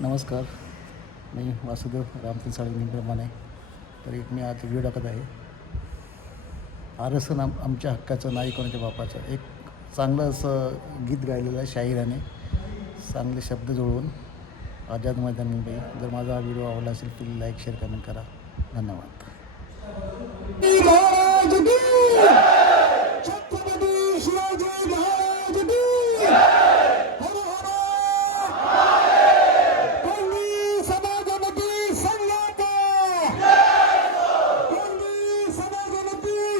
नमस्कार. मी वासुदेव रामचंद साळवे निंप्रमाणे तर एक मी आज व्हिडिओ टाकत आहे. आरसन आम आमच्या हक्काचं नाही कोणाच्या बापाचं. एक चांगलं असं गीत गायलेलं आहे शाहिराने. चांगले शब्द जुळवून. आझाद मैदान मुंबई. जर माझा हा व्हिडिओ आवडला असेल प्लीज लाईक शेअर कमेंट करा. धन्यवाद.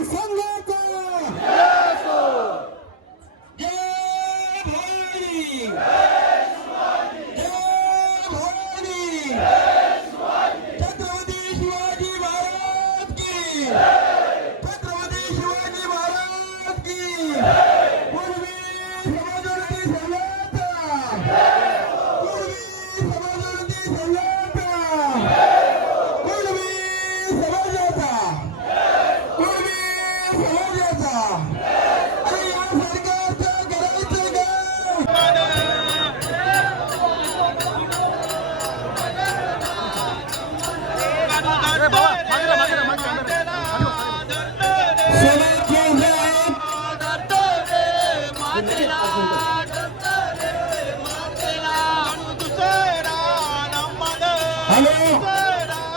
son locos.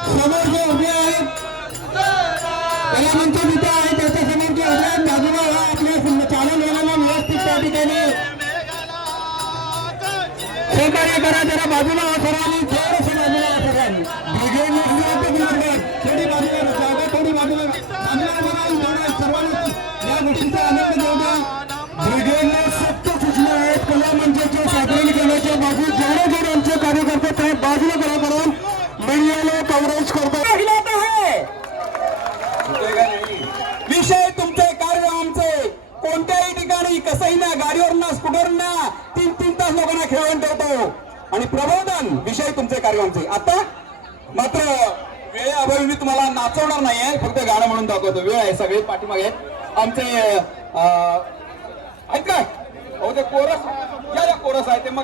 समोर जे उभे आहेत त्याला म्हणतो तिथे आहे त्याच्या समोरचे उभे आहेत बाजूला व्हा. आपल्या सम- चालून व्यवस्थित त्या ठिकाणी सहकार्य करा जरा बाजूला व्हा सर्वांनी कोणत्याही कसंही ना गाडीवर ना स्कूटर ना तीन तीन तास लोकांना खेळवून ठेवतो. आणि प्रबोधन विषय तुमचे कार्यक्रमचे. आता मात्र वेळेअभावी मी तुम्हाला नाचवणार नाहीये फक्त गाणं म्हणून दाखवतो. वेळ आहे सगळे पाठीमागे आहेत. आमचे अं, आहेत काय? हो ते कोरस या या कोरस आहे ते मग.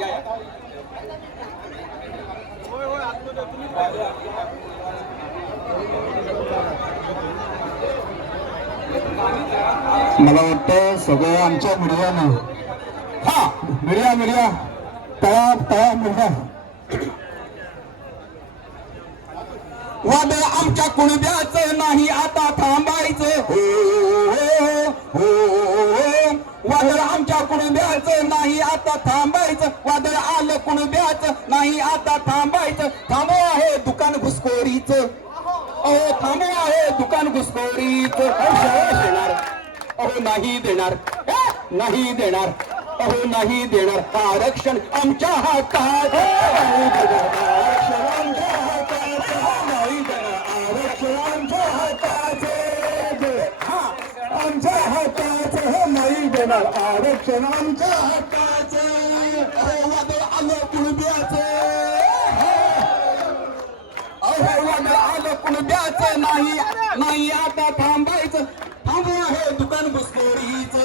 या या. मला वाटतं सगळं आमच्या मीडियानं. हा मीडिया मीडिया. तळा तळा मीडिया. वादळ आमच्या कुणब्याचं नाही आता थांबायचं. हो हो, हो हो. वादळ आमच्या कुणब्याचं नाही आता थांबायचं. वादळ आलं कुणब्याचं नाही आता थांबायचं. थांबव आहे दुकान घुसखोरीचं. अहो थांबव आहे दुकान घुसखोरी. अहो, शाळा येणार अहो नाही देणार. नाही देणार. अहो नाही देणार. आरक्षण आमच्या हातात नाही देणार. आरक्षण आमच्या हातात नाही देणार. आरक्षण आमच्या हाताचे आमच्या हाताचं हे नाही देणार. आरक्षण आमच्या हाताचं अहो वादळ आलं कुणब्याचं अहो वादळ आलं कुणब्याचं नाही. नाही आता थांबायचं. थांबू आहे दुकान घुसखोरीच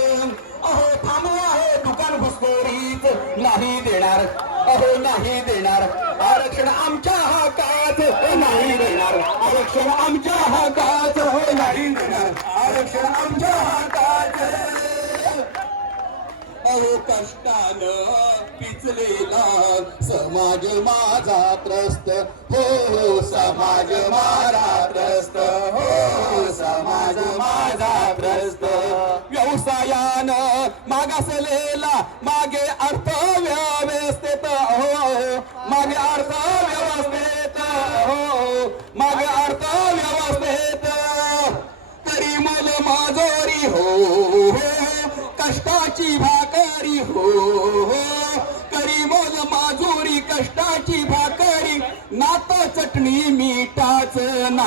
अहो थांबू आहे दुकान घुसखोरीच नाही देणार. अहो नाही देणार. आरक्षण आमच्या हातात. नाही देणार. आरक्षण आमच्या हातात. नाही देणार. आरक्षण आमच्या हातात. अहो कष्टान पिचलेला समाज माझा त्रस्त. हो हो समाज माझा त्रस्त. हो, हो समाज माझा त्रस्त. व्यवसायानं मागासलेला मागे अर्थ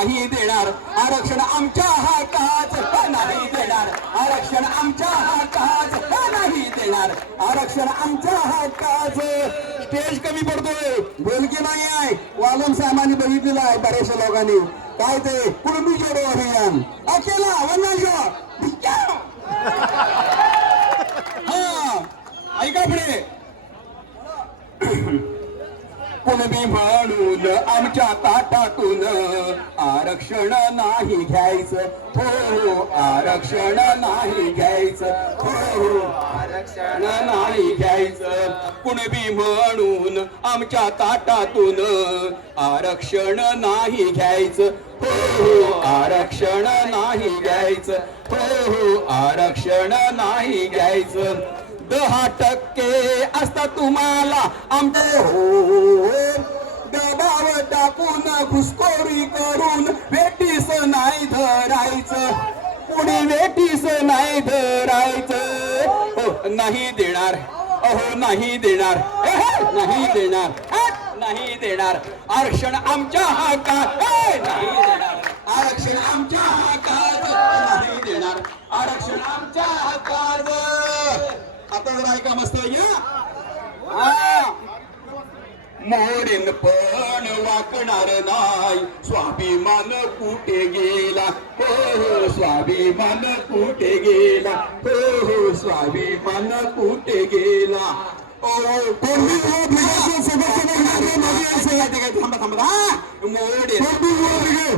नाही देणार. आरक्षण आमच्या हातात नाही देणार. आरक्षण आमच्या हातात नाही देणार. आरक्षण आमच्या हातात. स्टेज कमी पडतोय. बोलकी नाही आहे? वालून साहेबांनी बघितलेलं आहे बऱ्याचशा लोकांनी. काय ते? कुणबी जोडो अभियान. अकेला वन्ना हा. ऐका पुढे. हो, हो, कुणबी म्हणून आमच्या ताटातून आरक्षण नाही घ्यायचं. हो आरक्षण नाही घ्यायचं. हो आरक्षण नाही घ्यायचं. कुणबी म्हणून आमच्या ताटातून आरक्षण नाही घ्यायचं. हो हो आरक्षण नाही घ्यायचं. हो हो आरक्षण नाही घ्यायचं. दहा टक्के असता तुम्हाला आमचे हो. दबाव टाकून घुसखोरी करून वेटीस नाही धरायचं. कुणी वेटीस नाही धरायचं. हो नाही देणार. अहो नाही देणार. नाही देणार. नाही देणार. आरक्षण आमच्या हातात. नाही देणार. आरक्षण आमच्या हातात. नाही देणार. आरक्षण आमच्या हातात. आता जरा ऐका मस्त मोडीन पण वाकणार नाही स्वाभिमान कुठे गेला हो हो स्वाभिमान कुठे गेला हो हो स्वाभिमान कुठे गेला ओ थांबा थांबा मोडीन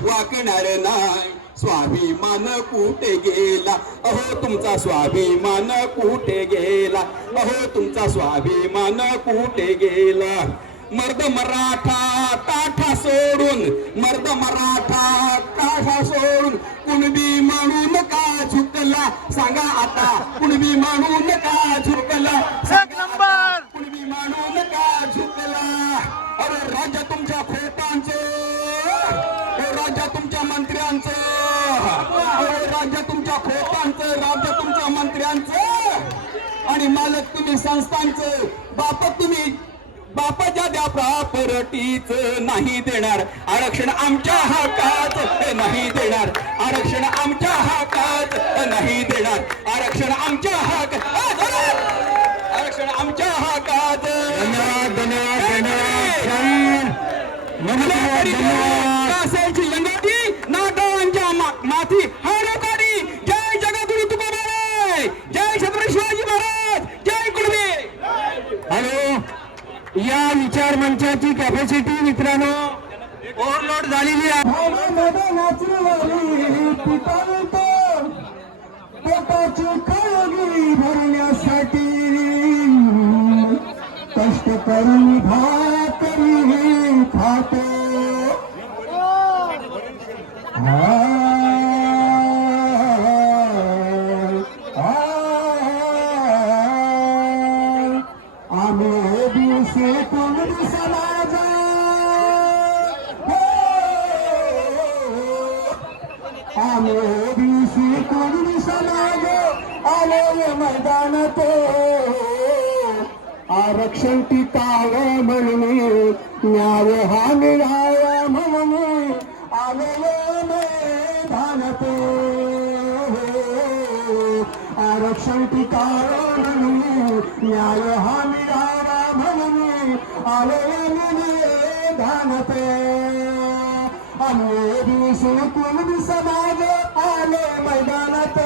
वाकणार नाही स्वाभिमान कुठे गेला? अहो तुमचा स्वाभिमान कुठे गेला? अहो तुमचा स्वाभिमान कुठे गेला? मर्द मराठा ताठा सोडून मर्द मराठा ताठा सोडून कुणबी म्हणून का झुकला? सांगा आता कुणबी म्हणून का झुकला? सांगा कुणबी म्हणून का झुकला? अरे राजा तुमच्या खोट तुमच्या मंत्र्यांचं. राज्य तुमच्या खोटांचं राज्य तुमच्या मंत्र्यांचं. आणि मालक तुम्ही संस्थांचं. बाप तुम्ही बापाच्या द्या प्रॉपर्टीच नाही देणार. आरक्षण आमच्या हातात नाही देणार. आरक्षण आमच्या हातात नाही देणार. आरक्षण आमच्या हात आरक्षण आमच्या हातात धन्यवाद. धन्यवाद! या विचार मंचाची कॅपॅसिटी मित्रांनो ओव्हरलोड झालेली आहे. भरण्यासाठी कष्ट करून भाकरी खाते. आलो ओबीसी कुणबी समाज आलो मैदानात. आरक्षण टिकाव म्हणून न्याय हा मिळावा म्हणून आलो मैदानात. आरक्षण टिकाव म्हणून न्याय हा कुणबी समाज आले मैदानात.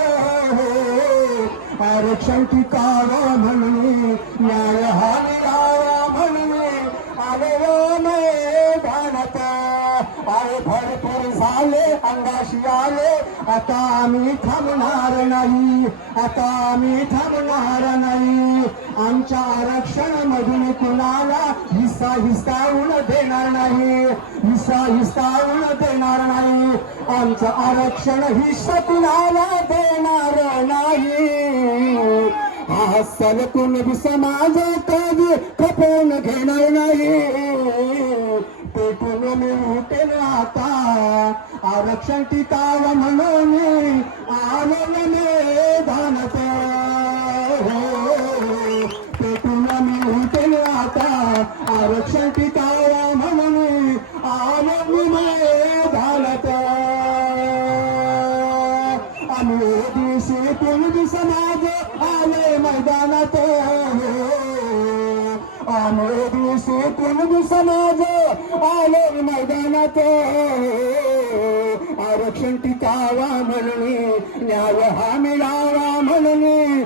आरक्षण टिकावं म्हणणे न्याय हा मिळावा म्हणणे आले हो मैदानात. आले भरपूर झाले अंगाशी आले. आता आम्ही थांबणार नाही आता आम्ही थांबणार नाही. आमच्या आरक्षण मधून कुणाला हिस्सा हिसकावून देणार नाही? हिस्सा देणार नाही. आमचं आरक्षण ही शकुनाला देणार नाही. हा सल समाज कधी खपवून घेणार नाही. पेटून मी उठेल आता. आरक्षण टिकावं म्हणून आलं आम्ही दिवशी कुणबी समाज आले मैदानात. आम्ही दिवशी समाज आले मैदानात. आरक्षण टिकावा म्हणणे न्याय हा मिळावा म्हणणे